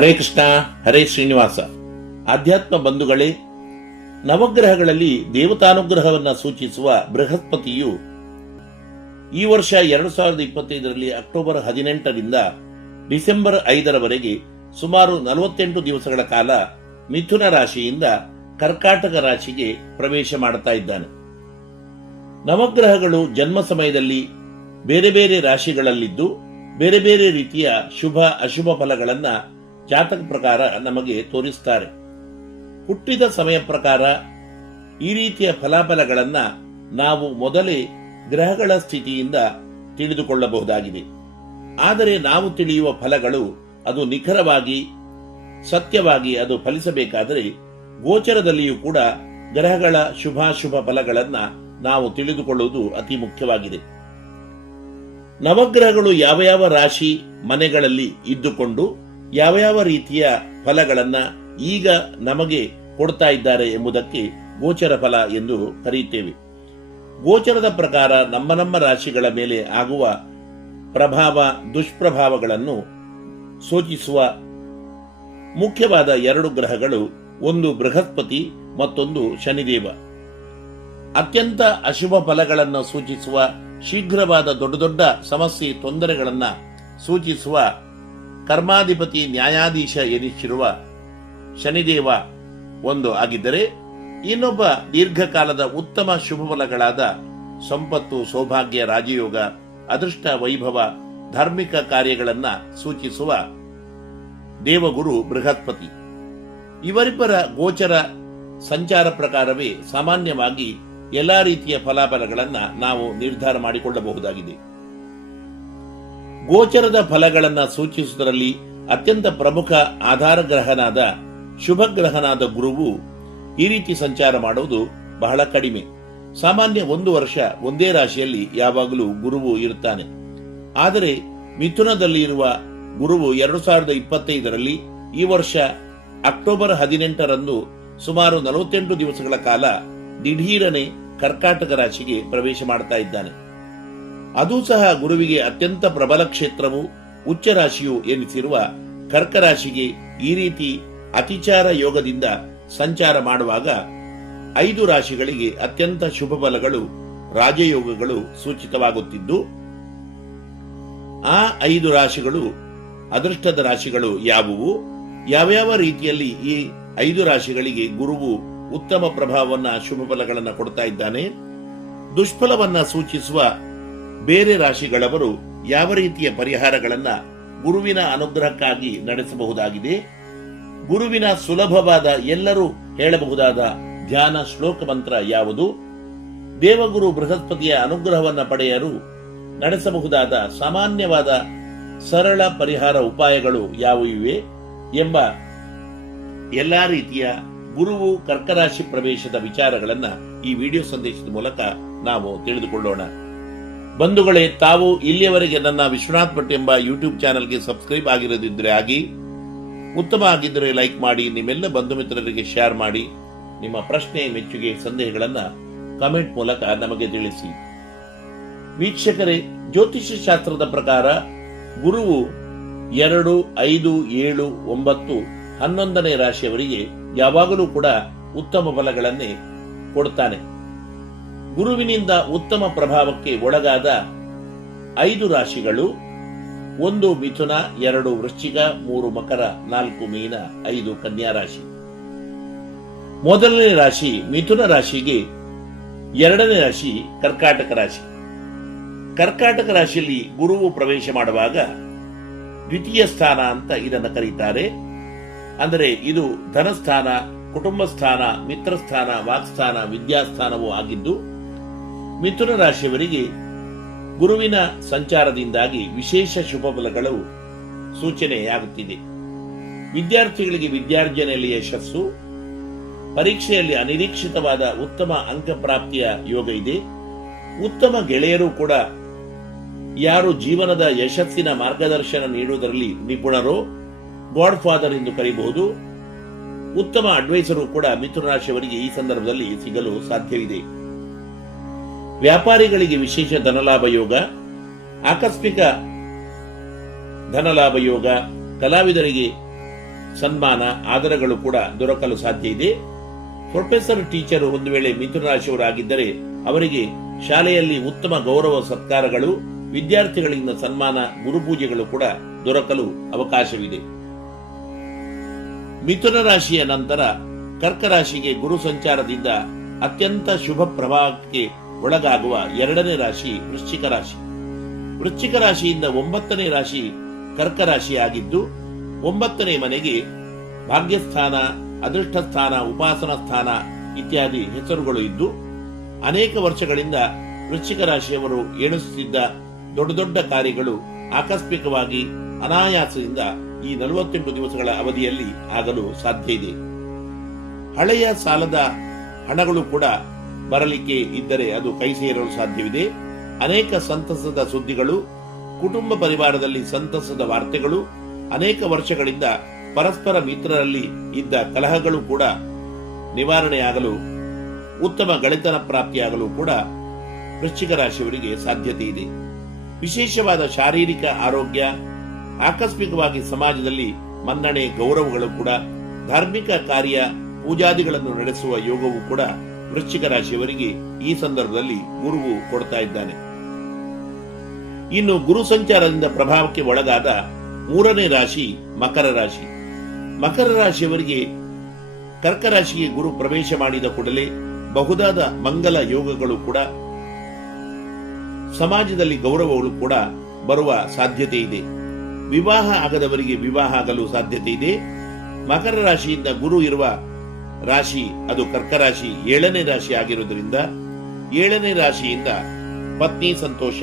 ಹರೇ ಕೃಷ್ಣ, ಹರೇ ಶ್ರೀನಿವಾಸ. ಆಧ್ಯಾತ್ಮ ಬಂಧುಗಳೇ, ನವಗ್ರಹಗಳಲ್ಲಿ ದೇವತಾನುಗ್ರಹವನ್ನು ಸೂಚಿಸುವ ಬೃಹಸ್ಪತಿಯು ಈ ವರ್ಷ 2025ರಲ್ಲಿ ಅಕ್ಟೋಬರ್ 18ರಿಂದ ಡಿಸೆಂಬರ್ 5ರವರೆಗೆ ಸುಮಾರು 48 ದಿವಸಗಳ ಕಾಲ ಮಿಥುನ ರಾಶಿಯಿಂದ ಕರ್ಕಾಟಕ ರಾಶಿಗೆ ಪ್ರವೇಶ ಮಾಡುತ್ತಾ ಇದ್ದಾನೆ. ನವಗ್ರಹಗಳು ಜನ್ಮ ಸಮಯದಲ್ಲಿ ಬೇರೆ ಬೇರೆ ರಾಶಿಗಳಲ್ಲಿದ್ದು ಬೇರೆ ಬೇರೆ ರೀತಿಯ ಶುಭ ಅಶುಭ ಫಲಗಳನ್ನು ಜಾತಕ ಪ್ರಕಾರ ನಮಗೆ ತೋರಿಸುತ್ತಾರೆ. ಹುಟ್ಟಿದ ಸಮಯ ಪ್ರಕಾರ ಈ ರೀತಿಯ ಫಲಾಫಲಗಳನ್ನು ನಾವು ಮೊದಲೇ ಗ್ರಹಗಳ ಸ್ಥಿತಿಯಿಂದ ತಿಳಿದುಕೊಳ್ಳಬಹುದಾಗಿದೆ. ಆದರೆ ನಾವು ತಿಳಿಯುವ ಫಲಗಳು ಅದು ನಿಖರವಾಗಿ ಸತ್ಯವಾಗಿ ಅದು ಫಲಿಸಬೇಕಾದರೆ ಗೋಚರದಲ್ಲಿಯೂ ಕೂಡ ಗ್ರಹಗಳ ಶುಭಾಶುಭ ಫಲಗಳನ್ನು ನಾವು ತಿಳಿದುಕೊಳ್ಳುವುದು ಅತಿ ಮುಖ್ಯವಾಗಿದೆ. ನವಗ್ರಹಗಳು ಯಾವ ಯಾವ ರಾಶಿ ಮನೆಗಳಲ್ಲಿ ಇದ್ದುಕೊಂಡು ಯಾವ ಯಾವ ರೀತಿಯ ಫಲಗಳನ್ನ ಈಗ ನಮಗೆ ಕೊಡ್ತಾ ಇದ್ದಾರೆ ಎಂಬುದಕ್ಕೆ ಗೋಚರ ಫಲ ಎಂದು ಕರೆಯುತ್ತೇವೆ. ಗೋಚರದ ಪ್ರಕಾರ ನಮ್ಮ ರಾಶಿಗಳ ಮೇಲೆ ಆಗುವ ಪ್ರಭಾವ ದುಷ್ಪ್ರಭಾವಗಳನ್ನು ಸೂಚಿಸುವ ಮುಖ್ಯವಾದ 2 ಗ್ರಹಗಳು, ಒಂದು ಬೃಹಸ್ಪತಿ, ಮತ್ತೊಂದು ಶನಿದೇವ. ಅತ್ಯಂತ ಅಶುಭ ಫಲಗಳನ್ನು ಸೂಚಿಸುವ ಶೀಘ್ರವಾದ ದೊಡ್ಡ ದೊಡ್ಡ ಸಮಸ್ಯೆ ತೊಂದರೆಗಳನ್ನು ಸೂಚಿಸುವ ಕರ್ಮಾಧಿಪತಿ ನ್ಯಾಯಾಧೀಶ ಎನಿಸಿರುವ ಶನಿದೇವ ಒಂದು ಆಗಿದ್ದರೆ, ಇನ್ನೊಬ್ಬ ದೀರ್ಘಕಾಲದ ಉತ್ತಮ ಶುಭ ಫಲಗಳಾದ ಸಂಪತ್ತು, ಸೌಭಾಗ್ಯ, ರಾಜಯೋಗ, ಅದೃಷ್ಟ, ವೈಭವ, ಧಾರ್ಮಿಕ ಕಾರ್ಯಗಳನ್ನು ಸೂಚಿಸುವ ದೇವಗುರು ಬೃಹಸ್ಪತಿ. ಇವರಿಬ್ಬರ ಗೋಚರ ಸಂಚಾರ ಪ್ರಕಾರವೇ ಸಾಮಾನ್ಯವಾಗಿ ಎಲ್ಲಾ ರೀತಿಯ ಫಲಾಫಲಗಳನ್ನು ನಾವು ನಿರ್ಧಾರ ಮಾಡಿಕೊಳ್ಳಬಹುದಾಗಿದೆ. ಗೋಚರದ ಫಲಗಳನ್ನು ಸೂಚಿಸುವುದರಲ್ಲಿ ಅತ್ಯಂತ ಪ್ರಮುಖ ಆಧಾರ ಗ್ರಹನಾದ ಶುಭ ಗ್ರಹನಾದ ಗುರುವು ಈ ರೀತಿ ಸಂಚಾರ ಮಾಡುವುದು ಬಹಳ ಕಡಿಮೆ. ಸಾಮಾನ್ಯ 1 ವರ್ಷ ಒಂದೇ ರಾಶಿಯಲ್ಲಿ ಯಾವಾಗಲೂ ಗುರುವು ಇರುತ್ತಾನೆ. ಆದರೆ ಮಿಥುನದಲ್ಲಿ ಇರುವ ಗುರುವು 2025ರಲ್ಲಿ ಈ ವರ್ಷ ಅಕ್ಟೋಬರ್ 18ರಂದು ಸುಮಾರು 48 ದಿವಸಗಳ ಕಾಲ ದಿಢೀರನೆ ಕರ್ಕಾಟಕ ರಾಶಿಗೆ ಪ್ರವೇಶ ಮಾಡ್ತಾ ಇದ್ದಾನೆ. ಅದೂ ಸಹ ಗುರುವಿಗೆ ಅತ್ಯಂತ ಪ್ರಬಲ ಕ್ಷೇತ್ರವು ಉಚ್ಚ ರಾಶಿಯು ಎನಿಸಿರುವ ಕರ್ಕ ರಾಶಿಗೆ ಈ ರೀತಿ ಅತಿಚಾರ ಯೋಗದಿಂದ ಸಂಚಾರ ಮಾಡುವಾಗ 5 ರಾಶಿಗಳಿಗೆ ಅತ್ಯಂತ ಶುಭ ಫಲಗಳು, ರಾಜಯೋಗಗಳು ಸೂಚಿತವಾಗುತ್ತಿದ್ದು, ಆ 5 ರಾಶಿಗಳು ಅದೃಷ್ಟದ ರಾಶಿಗಳು ಯಾವುವು, ಯಾವ್ಯಾವ ರೀತಿಯಲ್ಲಿ ಈ 5 ರಾಶಿಗಳಿಗೆ ಗುರುವು ಉತ್ತಮ ಪ್ರಭಾವವನ್ನ ಶುಭ ಫಲಗಳನ್ನು ಕೊಡ್ತಾ ಇದ್ದಾನೆ, ದುಷ್ಫಲವನ್ನ ಸೂಚಿಸುವ ಬೇರೆ ರಾಶಿಗಳವರು ಯಾವ ರೀತಿಯ ಪರಿಹಾರಗಳನ್ನ ಗುರುವಿನ ಅನುಗ್ರಹಕ್ಕಾಗಿ ನಡೆಸಬಹುದಾಗಿದೆ, ಗುರುವಿನ ಸುಲಭವಾದ ಎಲ್ಲರೂ ಹೇಳಬಹುದಾದ ಧ್ಯಾನ ಶ್ಲೋಕ ಮಂತ್ರ ಯಾವುದು, ದೇವಗುರು ಬೃಹಸ್ಪತಿಯ ಅನುಗ್ರಹವನ್ನು ಪಡೆಯಲು ನಡೆಸಬಹುದಾದ ಸಾಮಾನ್ಯವಾದ ಸರಳ ಪರಿಹಾರ ಉಪಾಯಗಳು ಯಾವುವಿವೆ ಎಂಬ ಎಲ್ಲಾ ರೀತಿಯ ಗುರುವು ಕರ್ಕರಾಶಿ ಪ್ರವೇಶದ ವಿಚಾರಗಳನ್ನ ಈ ವಿಡಿಯೋ ಸಂದೇಶದ ಮೂಲಕ ನಾವು ತಿಳಿದುಕೊಳ್ಳೋಣ. ಬಂಧುಗಳೇ, ತಾವು ಇಲ್ಲಿಯವರೆಗೆ ನನ್ನ ವಿಶ್ವನಾಥ್ ಭಟ್ ಎಂಬ ಯೂಟ್ಯೂಬ್ ಚಾನೆಲ್ಗೆ ಸಬ್ಸ್ಕ್ರೈಬ್ ಆಗಿರದಿದ್ದರೆ ಆಗಿ, ಉತ್ತಮ ಆಗಿದ್ದರೆ ಲೈಕ್ ಮಾಡಿ, ನಿಮ್ಮೆಲ್ಲ ಬಂಧು ಮಿತ್ರರಿಗೆ ಶೇರ್ ಮಾಡಿ, ನಿಮ್ಮ ಪ್ರಶ್ನೆ, ಮೆಚ್ಚುಗೆ, ಸಂದೇಹಗಳನ್ನ ಕಮೆಂಟ್ ಮೂಲಕ ನಮಗೆ ತಿಳಿಸಿ. ವೀಕ್ಷಕರೇ, ಜ್ಯೋತಿಷ್ಯ ಶಾಸ್ತ್ರದ ಪ್ರಕಾರ ಗುರುವು 2, 5, 7, 9, 11ನೇ ರಾಶಿಯವರಿಗೆ ಯಾವಾಗಲೂ ಕೂಡ ಉತ್ತಮ ಫಲಗಳನ್ನೇ ಕೊಡ್ತಾನೆ. ಗುರುವಿನಿಂದ ಉತ್ತಮ ಪ್ರಭಾವಕ್ಕೆ ಒಳಗಾದ 5 ರಾಶಿಗಳು 1 ಮಿಥುನ, 2 ವೃಶ್ಚಿಕ, 3 ಮಕರ, 4 ಮೀನ, 5 ಕನ್ಯಾ ರಾಶಿ. ಮೊದಲನೇ ರಾಶಿ ಮಿಥುನ ರಾಶಿಗೆ 2ನೇ ರಾಶಿ ಕರ್ಕಾಟಕ ರಾಶಿ. ಕರ್ಕಾಟಕ ರಾಶಿಯಲ್ಲಿ ಗುರುವು ಪ್ರವೇಶ ಮಾಡುವಾಗ ದ್ವಿತೀಯ ಸ್ಥಾನ ಅಂತ ಇದನ್ನು ಕರೀತಾರೆ. ಅಂದರೆ ಇದು ಧನಸ್ಥಾನ, ಕುಟುಂಬ ಸ್ಥಾನ, ಮಿತ್ರ ಸ್ಥಾನ, ವಾಕ್ಸ್ಥಾನ, ವಿದ್ಯಾಸ್ಥಾನವೂ ಆಗಿದ್ದು, ಮಿಥುನ ರಾಶಿಯವರಿಗೆ ಗುರುವಿನ ಸಂಚಾರದಿಂದಾಗಿ ವಿಶೇಷ ಶುಭ ಫಲಗಳು ಸೂಚನೆಯಾಗುತ್ತಿದೆ. ವಿದ್ಯಾರ್ಥಿಗಳಿಗೆ ವಿದ್ಯಾರ್ಜನೆಯಲ್ಲಿ ಯಶಸ್ಸು, ಪರೀಕ್ಷೆಯಲ್ಲಿ ಅನಿರೀಕ್ಷಿತವಾದ ಉತ್ತಮ ಅಂಕ ಪ್ರಾಪ್ತಿಯ ಯೋಗ ಇದೆ. ಉತ್ತಮ ಗೆಳೆಯರು ಕೂಡ ಯಾರು ಜೀವನದ ಯಶಸ್ಸಿನ ಮಾರ್ಗದರ್ಶನ ನೀಡುವುದರಲ್ಲಿ ನಿಪುಣರೋ ಗಾಡ್ ಫಾದರ್ ಎಂದು ಕರೆಯಬಹುದು. ಉತ್ತಮ ಅಡ್ವೈಸರು ಕೂಡ ಮಿಥುನ ರಾಶಿಯವರಿಗೆ ಈ ಸಂದರ್ಭದಲ್ಲಿ ಸಿಗಲು ಸಾಧ್ಯವಿದೆ. ವ್ಯಾಪಾರಿಗಳಿಗೆ ವಿಶೇಷ ಧನಲಾಭ ಯೋಗ, ಆಕಸ್ಮಿಕ ಧನಲಾಭ ಯೋಗ, ಕಲಾವಿದರಿಗೆ ಸನ್ಮಾನ ಆದರಗಳು ಕೂಡ ದೊರಕಲು ಸಾಧ್ಯ ಇದೆ. ಪ್ರೊಫೆಸರ್ ಟೀಚರ್ ಒಂದು ವೇಳೆ ಮಿಥುನ ರಾಶಿಯವರಾಗಿದ್ದರೆ ಅವರಿಗೆ ಶಾಲೆಯಲ್ಲಿ ಉತ್ತಮ ಗೌರವ ಸತ್ಕಾರಗಳು, ವಿದ್ಯಾರ್ಥಿಗಳಿಂದ ಸನ್ಮಾನ, ಗುರುಪೂಜೆಗಳು ಕೂಡ ದೊರಕಲು ಅವಕಾಶವಿದೆ. ಮಿಥುನ ರಾಶಿಯ ನಂತರ ಕರ್ಕ ರಾಶಿಗೆ ಗುರು ಸಂಚಾರದಿಂದ ಅತ್ಯಂತ ಶುಭ ಪ್ರಭಾವಕ್ಕೆ ಒಳಗಾಗುವ ಎರಡನೇ ರಾಶಿ ವೃಶ್ಚಿಕ ರಾಶಿ. ವೃಶ್ಚಿಕ ರಾಶಿಯಿಂದ 9ನೇ ರಾಶಿ ಕರ್ಕ ರಾಶಿಯಾಗಿದ್ದು, 9ನೇ ಮನೆಗೆ ಭಾಗ್ಯಸ್ಥಾನ, ಅದೃಷ್ಟ ಸ್ಥಾನ, ಉಪಾಸನ ಸ್ಥಾನ ಇತ್ಯಾದಿ ಹೆಸರುಗಳು ಇದ್ದು, ಅನೇಕ ವರ್ಷಗಳಿಂದ ವೃಶ್ಚಿಕ ರಾಶಿಯವರು ಎಣಿಸುತ್ತಿದ್ದ ದೊಡ್ಡ ದೊಡ್ಡ ಕಾರ್ಯಗಳು ಆಕಸ್ಮಿಕವಾಗಿ ಅನಾಯಾಸದಿಂದ ಈ 48 ದಿವಸಗಳ ಅವಧಿಯಲ್ಲಿ ಆಗಲು ಸಾಧ್ಯ ಇದೆ. ಹಳೆಯ ಸಾಲದ ಹಣಗಳು ಕೂಡ ಬರಲಿಕ್ಕೆ ಇದ್ದರೆ ಅದು ಕೈ ಸೇರಲು ಸಾಧ್ಯವಿದೆ. ಅನೇಕ ಸಂತಸದ ಸುದ್ದಿಗಳು, ಕುಟುಂಬ ಪರಿವಾರದಲ್ಲಿ ಸಂತಸದ ವಾರ್ತೆಗಳು, ಅನೇಕ ವರ್ಷಗಳಿಂದ ಪರಸ್ಪರ ಮಿತ್ರರಲ್ಲಿ ಇದ್ದ ಕಲಹಗಳು ಕೂಡ ನಿವಾರಣೆಯಾಗಲು, ಉತ್ತಮ ಗೆಳೆತನ ಪ್ರಾಪ್ತಿಯಾಗಲು ಕೂಡ ವೃಶ್ಚಿಕ ರಾಶಿಯವರಿಗೆ ಸಾಧ್ಯತೆ ಇದೆ. ವಿಶೇಷವಾದ ಶಾರೀರಿಕ ಆರೋಗ್ಯ, ಆಕಸ್ಮಿಕವಾಗಿ ಸಮಾಜದಲ್ಲಿ ಮನ್ನಣೆ, ಗೌರವಗಳು ಕೂಡ, ಧಾರ್ಮಿಕ ಕಾರ್ಯ, ಪೂಜಾದಿಗಳನ್ನು ನಡೆಸುವ ಯೋಗವು ಕೂಡ ವೃಶ್ಚಿಕ ರಾಶಿಯವರಿಗೆ ಈ ಸಂದರ್ಭದಲ್ಲಿ ಗುರುವು ಕೊಡ್ತಾ ಇದ್ದಾನೆ. ಇನ್ನು ಗುರು ಸಂಚಾರದಿಂದ ಪ್ರಭಾವಕ್ಕೆ ಒಳಗಾದ 3ನೇ ರಾಶಿ ಮಕರ ರಾಶಿ. ಮಕರ ರಾಶಿಯವರಿಗೆ ಕರ್ಕ ರಾಶಿಗೆ ಗುರು ಪ್ರವೇಶ ಮಾಡಿದ ಕೂಡಲೇ ಬಹುದಾದ ಮಂಗಲ ಯೋಗಗಳು ಕೂಡ, ಸಮಾಜದಲ್ಲಿ ಗೌರವಗಳು ಕೂಡ ಬರುವ ಸಾಧ್ಯತೆ ಇದೆ. ವಿವಾಹ ಆಗದವರಿಗೆ ವಿವಾಹ ಆಗಲು ಸಾಧ್ಯತೆ ಇದೆ. ಮಕರ ರಾಶಿಯಿಂದ ಗುರು ಇರುವ ರಾಶಿ ಅದು ಕರ್ಕ ರಾಶಿ 7ನೇ ರಾಶಿ ಆಗಿರುವುದರಿಂದ 7ನೇ ರಾಶಿಯಿಂದ ಪತ್ನಿ ಸಂತೋಷ,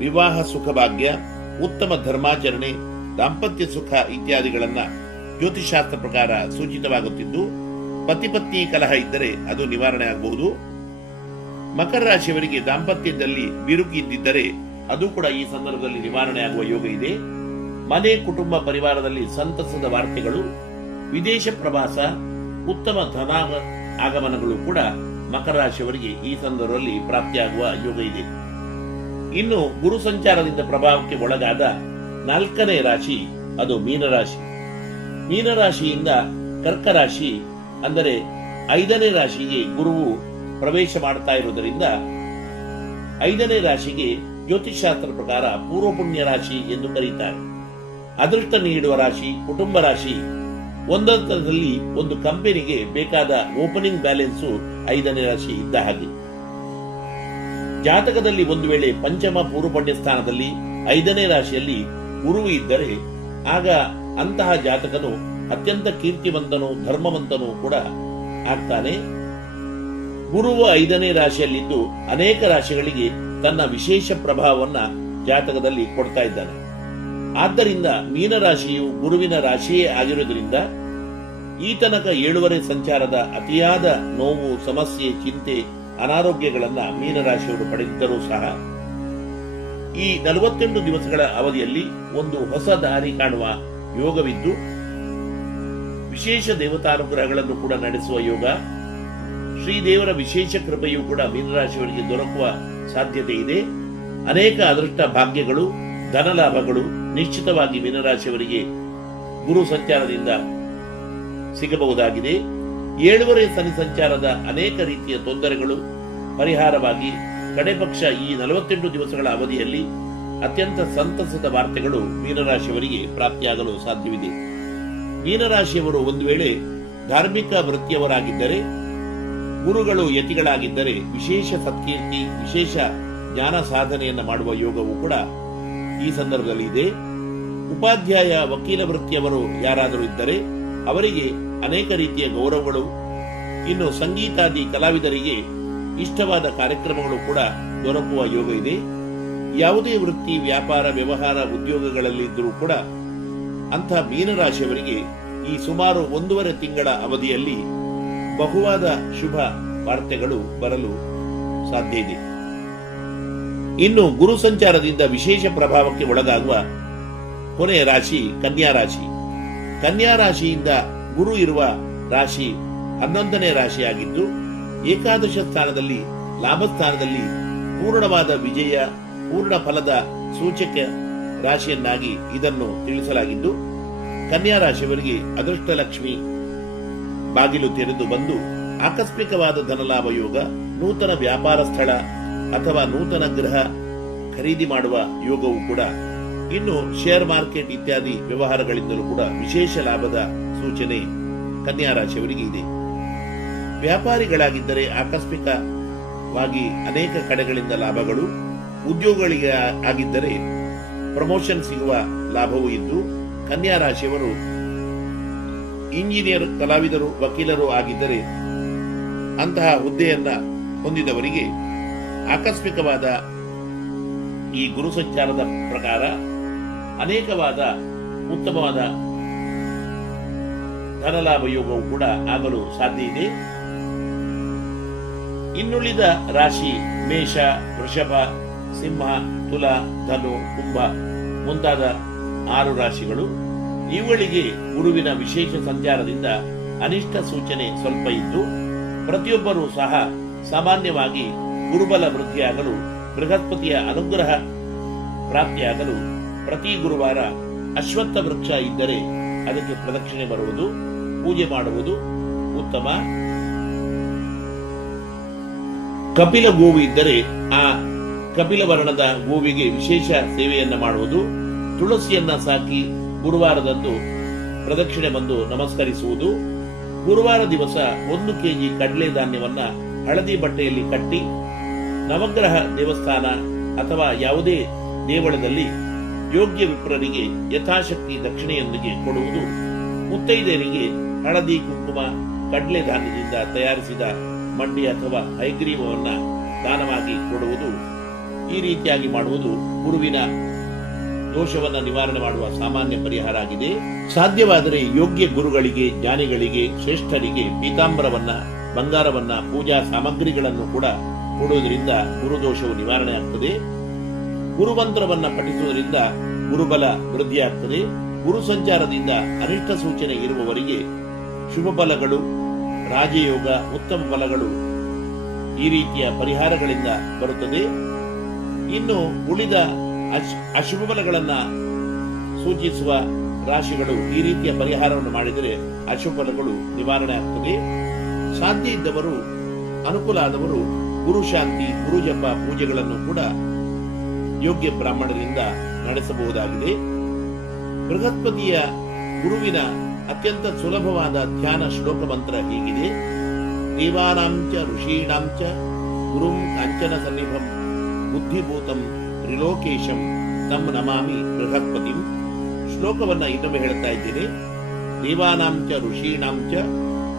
ವಿವಾಹ ಸುಖ ಭಾಗ್ಯ, ಉತ್ತಮ ಧರ್ಮಾಚರಣೆ, ದಾಂಪತ್ಯ ಸುಖ ಇತ್ಯಾದಿಗಳನ್ನ ಜ್ಯೋತಿಷಾಸ್ತ್ರ ಪ್ರಕಾರ ಸೂಚಿತವಾಗುತ್ತಿದ್ದು, ಪತಿ ಪತ್ನಿ ಕಲಹ ಇದ್ದರೆ ಅದು ನಿವಾರಣೆ ಆಗಬಹುದು. ಮಕರ ರಾಶಿಯವರಿಗೆ ದಾಂಪತ್ಯದಲ್ಲಿ ಬಿರುಕು ಇದ್ದಿದ್ದರೆ ಅದು ಕೂಡ ಈ ಸಂದರ್ಭದಲ್ಲಿ ನಿವಾರಣೆ ಆಗುವ ಯೋಗ ಇದೆ. ಮನೆ, ಕುಟುಂಬ, ಪರಿವಾರದಲ್ಲಿ ಸಂತಸದ ವಾರ್ತೆಗಳು, ವಿದೇಶ ಪ್ರವಾಸ, ಉತ್ತಮ ಧನ ಆಗಮನಗಳು ಕೂಡ ಮಕರ ರಾಶಿಯವರಿಗೆ ಈ ಸಂದರ್ಭದಲ್ಲಿ ಪ್ರಾಪ್ತಿಯಾಗುವ ಯೋಗ ಇದೆ. ಇನ್ನು ಗುರು ಸಂಚಾರದಿಂದ ಪ್ರಭಾವಕ್ಕೆ ಒಳಗಾದ 4ನೇ ರಾಶಿ ಅದು ಮೀನರಾಶಿ. ಮೀನರಾಶಿಯಿಂದ ಕರ್ಕ ರಾಶಿ ಅಂದರೆ 5ನೇ ರಾಶಿಗೆ ಗುರುವು ಪ್ರವೇಶ ಮಾಡ್ತಾ ಇರುವುದರಿಂದ 5ನೇ ರಾಶಿಗೆ ಜ್ಯೋತಿಷಾಸ್ತ್ರ ಪ್ರಕಾರ ಪೂರ್ವ ಪುಣ್ಯ ರಾಶಿ ಎಂದು ಕರೀತಾರೆ. ಅದೃಷ್ಟ ನೀಡುವ ರಾಶಿ, ಕುಟುಂಬ ರಾಶಿ. ಒಂದೊಂದರಲ್ಲಿ ಒಂದು ಕಂಪನಿಗೆ ಬೇಕಾದ ಓಪನಿಂಗ್ ಬ್ಯಾಲೆನ್ಸ್ 5ನೇ ರಾಶಿ ಇದ್ದ ಹಾಗೆ. ಜಾತಕದಲ್ಲಿ ಒಂದು ವೇಳೆ ಪಂಚಮ ಪೂರ್ವ ಪುಣ್ಯ ಸ್ಥಾನದಲ್ಲಿ 5ನೇ ರಾಶಿಯಲ್ಲಿ ಗುರುವು ಇದ್ದರೆ ಆಗ ಅಂತಹ ಜಾತಕನು ಅತ್ಯಂತ ಕೀರ್ತಿವಂತನು, ಧರ್ಮವಂತನು ಕೂಡ ಆಗ್ತಾನೆ. ಗುರುವು 5ನೇ ರಾಶಿಯಲ್ಲಿದ್ದು ಅನೇಕ ರಾಶಿಗಳಿಗೆ ತನ್ನ ವಿಶೇಷ ಪ್ರಭಾವವನ್ನ ಜಾತಕದಲ್ಲಿ ಕೊಡ್ತಾ ಇದ್ದಾನೆ. ಆದ್ದರಿಂದ ಮೀನರಾಶಿಯು ಗುರುವಿನ ರಾಶಿಯೇ ಆಗಿರುವುದರಿಂದ ಈ ತನಕ 7 ಸಂಚಾರದ ಅತಿಯಾದ ನೋವು, ಸಮಸ್ಯೆ, ಚಿಂತೆ, ಅನಾರೋಗ್ಯಗಳನ್ನ ಮೀನರಾಶಿಯವರು ಪಡೆದಿದ್ದರೂ ಸಹ ಈ 48 ದಿವಸಗಳ ಅವಧಿಯಲ್ಲಿ ಒಂದು ಹೊಸ ದಾರಿ ಕಾಣುವ ಯೋಗವಿದ್ದು, ವಿಶೇಷ ದೇವತಾನುಗ್ರಹಗಳನ್ನು ಕೂಡ ನಡೆಸುವ ಯೋಗ, ಶ್ರೀದೇವರ ವಿಶೇಷ ಕೃಪೆಯೂ ಕೂಡ ಮೀನರಾಶಿಯವರಿಗೆ ದೊರಕುವ ಸಾಧ್ಯತೆ ಇದೆ. ಅನೇಕ ಅದೃಷ್ಟ ಭಾಗ್ಯಗಳು, ಧನಲಾಭಗಳು ನಿಶ್ಚಿತವಾಗಿ ಮೀನರಾಶಿಯವರಿಗೆ ಗುರು ಸಂಚಾರದಿಂದ ಸಿಗಬಹುದಾಗಿದೆ. 7 ಶನಿ ಸಂಚಾರದ ಅನೇಕ ರೀತಿಯ ತೊಂದರೆಗಳು ಪರಿಹಾರವಾಗಿ ಕಡೆಪಕ್ಷ ಈ 48 ದಿವಸಗಳ ಅವಧಿಯಲ್ಲಿ ಅತ್ಯಂತ ಸಂತಸದ ವಾರ್ತೆಗಳು ಮೀನರಾಶಿಯವರಿಗೆ ಪ್ರಾಪ್ತಿಯಾಗಲು ಸಾಧ್ಯವಿದೆ. ಮೀನರಾಶಿಯವರು ಒಂದು ವೇಳೆ ಧಾರ್ಮಿಕ ವೃತ್ತಿಯವರಾಗಿದ್ದರೆ, ಗುರುಗಳು ಯತಿಗಳಾಗಿದ್ದರೆ ವಿಶೇಷ ಸತ್ಕೀರ್ತಿ, ವಿಶೇಷ ಜ್ಞಾನ ಸಾಧನೆಯನ್ನ ಮಾಡುವ ಯೋಗವು ಕೂಡ ಈ ಸಂದರ್ಭದಲ್ಲಿ ಇದೆ. ಉಪಾಧ್ಯಾಯ, ವಕೀಲ ವೃತ್ತಿಯವರು ಯಾರಾದರೂ ಇದ್ದರೆ ಅವರಿಗೆ ಅನೇಕ ರೀತಿಯ ಗೌರವಗಳು, ಇನ್ನು ಸಂಗೀತಾದಿ ಕಲಾವಿದರಿಗೆ ಇಷ್ಟವಾದ ಕಾರ್ಯಕ್ರಮಗಳು ಕೂಡ ದೊರಕುವ ಯೋಗ ಇದೆ. ಯಾವುದೇ ವೃತ್ತಿ, ವ್ಯಾಪಾರ, ವ್ಯವಹಾರ, ಉದ್ಯೋಗಗಳಲ್ಲಿ ಇದ್ದರೂ ಕೂಡ ಅಂಥ ಮೀನರಾಶಿಯವರಿಗೆ ಈ ಸುಮಾರು 1.5 ತಿಂಗಳ ಅವಧಿಯಲ್ಲಿ ಬಹುವಾದ ಶುಭ ವಾರ್ತೆಗಳು ಬರಲು ಸಾಧ್ಯ ಇದೆ. ಇನ್ನು ಗುರು ಸಂಚಾರದಿಂದ ವಿಶೇಷ ಪ್ರಭಾವಕ್ಕೆ ಒಳಗಾಗುವ ಕೊನೆಯ ರಾಶಿ ಕನ್ಯಾ ರಾಶಿ. ಕನ್ಯಾ ರಾಶಿಯಿಂದ ಗುರು ಇರುವ ರಾಶಿ 11ನೇ ರಾಶಿಯಾಗಿದ್ದು, ಏಕಾದಶ ಸ್ಥಾನದಲ್ಲಿ, ಲಾಭ ಸ್ಥಾನದಲ್ಲಿ ಪೂರ್ಣವಾದ ವಿಜಯ, ಪೂರ್ಣ ಫಲದ ಸೂಚಕ ರಾಶಿಯನ್ನಾಗಿ ಇದನ್ನು ತಿಳಿಸಲಾಗಿದ್ದು, ಕನ್ಯಾ ರಾಶಿಯವರಿಗೆ ಅದೃಷ್ಟ ಲಕ್ಷ್ಮಿ ಬಾಗಿಲು ತೆರೆದು ಬಂದು ಆಕಸ್ಮಿಕವಾದ ಧನಲಾಭ ಯೋಗ, ನೂತನ ವ್ಯಾಪಾರ ಸ್ಥಳ ಅಥವಾ ನೂತನ ಗೃಹ ಖರೀದಿ ಮಾಡುವ ಯೋಗವು ಕೂಡ, ಇನ್ನು ಶೇರ್ ಮಾರ್ಕೆಟ್ ಇತ್ಯಾದಿ ವ್ಯವಹಾರಗಳಿಂದಲೂ ಕೂಡ ವಿಶೇಷ ಲಾಭದ ಸೂಚನೆ ಕನ್ಯಾ ರಾಶಿಯವರಿಗೆ ಇದೆ. ವ್ಯಾಪಾರಿಗಳಾಗಿದ್ದರೆ ಆಕಸ್ಮಿಕವಾಗಿ ಅನೇಕ ಕಡೆಗಳಿಂದ ಲಾಭಗಳು, ಉದ್ಯೋಗಿಗಳಿಗೆ ಆಗಿದ್ದರೆ ಪ್ರಮೋಷನ್ ಸಿಗುವ ಲಾಭವೂ ಇದ್ದು, ಕನ್ಯಾ ರಾಶಿಯವರು ಇಂಜಿನಿಯರ್, ಕಲಾವಿದರು, ವಕೀಲರು ಆಗಿದ್ದರೆ ಅಂತಹ ಹುದ್ದೆಯನ್ನ ಹೊಂದಿದವರಿಗೆ ಆಕಸ್ಮಿಕವಾದ ಈ ಗುರು ಸಂಚಾರದ ಪ್ರಕಾರ ಅನೇಕವಾದ ಉತ್ತಮವಾದ ಧನಲಾಭ ಯೋಗವು ಕೂಡ ಆಗಲು ಸಾಧ್ಯ ಇದೆ. ಇನ್ನುಳಿದ ರಾಶಿ ಮೇಷ, ವೃಷಭ, ಸಿಂಹ, ತುಲ, ಧನು, ಕುಂಭ ಮುಂತಾದ 6 ರಾಶಿಗಳು. ಇವುಗಳಿಗೆ ಗುರುವಿನ ವಿಶೇಷ ಸಂಚಾರದಿಂದ ಅನಿಷ್ಟ ಸೂಚನೆ ಸ್ವಲ್ಪ ಇದ್ದು, ಪ್ರತಿಯೊಬ್ಬರೂ ಸಹ ಸಾಮಾನ್ಯವಾಗಿ ಗುರುಬಲ ವೃದ್ಧಿಯಾಗಲು, ಬೃಹಸ್ಪತಿಯ ಅನುಗ್ರಹ ಪ್ರಾಪ್ತಿಯಾಗಲು ಪ್ರತಿ ಗುರುವಾರ ಅಶ್ವತ್ಥ ವೃಕ್ಷ ಇದ್ದರೆ ಅದಕ್ಕೆ ಪ್ರದಕ್ಷಿಣೆ ಬರುವುದು, ಪೂಜೆ ಮಾಡುವುದು ಉತ್ತಮ. ಕಪಿಲ ಗೋವು ಇದ್ದರೆ ಆ ಕಪಿಲ ವರ್ಣದ ಗೋವಿಗೆ ವಿಶೇಷ ಸೇವೆಯನ್ನ ಮಾಡುವುದು, ತುಳಸಿಯನ್ನ ಸಾಕಿ ಗುರುವಾರದಂದು ಪ್ರದಕ್ಷಿಣೆ ಬಂದು ನಮಸ್ಕರಿಸುವುದು. ಗುರುವಾರ ದಿವಸ 1 ಕೆಜಿ ಕಡಲೆ ಧಾನ್ಯವನ್ನ ಹಳದಿ ಬಟ್ಟೆಯಲ್ಲಿ ಕಟ್ಟಿ ನವಗ್ರಹ ದೇವಸ್ಥಾನ ಅಥವಾ ಯಾವುದೇ ದೇವಳದಲ್ಲಿ ಯೋಗ್ಯ ವಿಪ್ರರಿಗೆ ಯಥಾಶಕ್ತಿ ದಕ್ಷಿಣೆಯೊಂದಿಗೆ ಕೊಡುವುದು. ಮುತ್ತೈದೆಯರಿಗೆ ಹಳದಿ, ಕುಂಕುಮ, ಕಡಲೆ ಧಾನ್ಯದಿಂದ ತಯಾರಿಸಿದ ಮಂಡಿ ಅಥವಾ ಹೈಗ್ರೀವವನ್ನ ದಾನವಾಗಿ ಕೊಡುವುದು. ಈ ರೀತಿಯಾಗಿ ಮಾಡುವುದು ಗುರುವಿನ ದೋಷವನ್ನ ನಿವಾರಣೆ ಮಾಡುವ ಸಾಮಾನ್ಯ ಪರಿಹಾರ ಆಗಿದೆ. ಸಾಧ್ಯವಾದರೆ ಯೋಗ್ಯ ಗುರುಗಳಿಗೆ, ಜ್ಞಾನಿಗಳಿಗೆ, ಶ್ರೇಷ್ಠರಿಗೆ ಪೀತಾಂಬರವನ್ನ, ಬಂಗಾರವನ್ನ, ಪೂಜಾ ಸಾಮಗ್ರಿಗಳನ್ನು ಕೂಡ ಕೊಡುವುದರಿಂದ ಗುರುದೋಷವು ನಿವಾರಣೆ ಆಗ್ತದೆ. ಗುರುಮಂತ್ರವನ್ನ ಪಠಿಸುವುದರಿಂದ ಗುರುಬಲ ವೃದ್ಧಿಯಾಗ್ತದೆ. ಗುರು ಸಂಚಾರದಿಂದ ಅನಿಷ್ಟ ಸೂಚನೆ ಇರುವವರಿಗೆ ಶುಭ ಫಲಗಳು, ರಾಜಯೋಗ, ಉತ್ತಮ ಫಲಗಳು ಈ ರೀತಿಯ ಪರಿಹಾರಗಳಿಂದ ಬರುತ್ತದೆ. ಇನ್ನು ಉಳಿದ ಅಶುಭ ಫಲಗಳನ್ನ ಸೂಚಿಸುವ ರಾಶಿಗಳು ಈ ರೀತಿಯ ಪರಿಹಾರವನ್ನು ಮಾಡಿದರೆ ಅಶುಭ ಫಲಗಳು ನಿವಾರಣೆ ಆಗ್ತದೆ. ಸಾಧ್ಯ ಇದ್ದವರು, ಅನುಕೂಲ ಆದವರು ಗುರು ಶಾಂತಿ, ಗುರು ಜಪ ಪೂಜೆಗಳನ್ನು ಕೂಡ ಯೋಗ್ಯ ಬ್ರಾಹ್ಮಣರಿಂದ ನಡೆಸಬಹುದಾಗಿದೆ. ಬೃಹಸ್ಪತಿಯ ಗುರುವಿನ ಅತ್ಯಂತ ಸುಲಭವಾದ ಧ್ಯಾನ ಶ್ಲೋಕ ಮಂತ್ರ ಹೀಗಿದೆ: ದೇವಾನಾಂಚ ಋಷೀಣಾಂಚ ಗುರುಂ ಕಾಂಚನ ಸನ್ನಿಭಂ ಬುದ್ಧಿಭೂತಂ ತ್ರಿಲೋಕೇಶಂ ತಂ ನಮಾಮಿ ಬೃಹಸ್ಪತಿಂ. ಶ್ಲೋಕವನ್ನ ಇನ್ನೊಮ್ಮೆ ಹೇಳ್ತಾ ಇದ್ದೇನೆ: ದೇವಾನಾಂಚ ಋಷೀಣಾಂಚ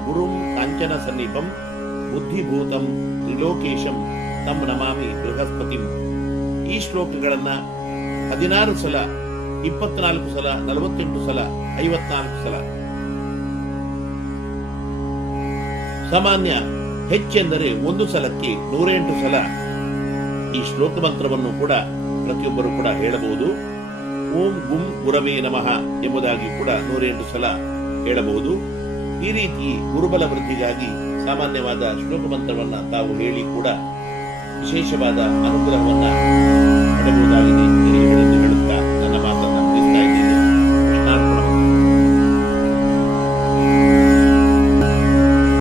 ಗುರುಂ ಕಾಂಚನ ಸನ್ನಿಭಂ ಬುದ್ಧಿಭೂತಂ ತ್ರಿಲೋಕೇಶಂ ತಂ ನಮಾಮಿ ಬೃಹಸ್ಪತಿಂ. ಈ ಶ್ಲೋಕಗಳನ್ನ 16 ಸಲ, 24 ಸಲ, 48 ಸಲ, 54 ಸಲ, ಸಾಮಾನ್ಯ ಹೆಚ್ಚೆಂದರೆ 1 ಸಲಕ್ಕೆ 108 ಸಲ ಈ ಶ್ಲೋಕ ಮಂತ್ರವನ್ನು ಕೂಡ ಪ್ರತಿಯೊಬ್ಬರು ಕೂಡ ಹೇಳಬಹುದು. ಓಂ ಗುಂ ಗುರವೇ ನಮಃ ಎಂಬುದಾಗಿ ಕೂಡ 108 ಸಲ ಹೇಳಬಹುದು. ಈ ರೀತಿ ಗುರುಬಲ ವೃದ್ಧಿಗಾಗಿ ಸಾಮಾನ್ಯವಾದ ಶ್ಲೋಕ ಮಂತ್ರವನ್ನ ತಾವು ಹೇಳಿ ಕೂಡ ವಿಶೇಷವಾದ ಅನುಗ್ರಹವನ್ನ ಪಡೆಯಬಹುದಾಗಿದೆ.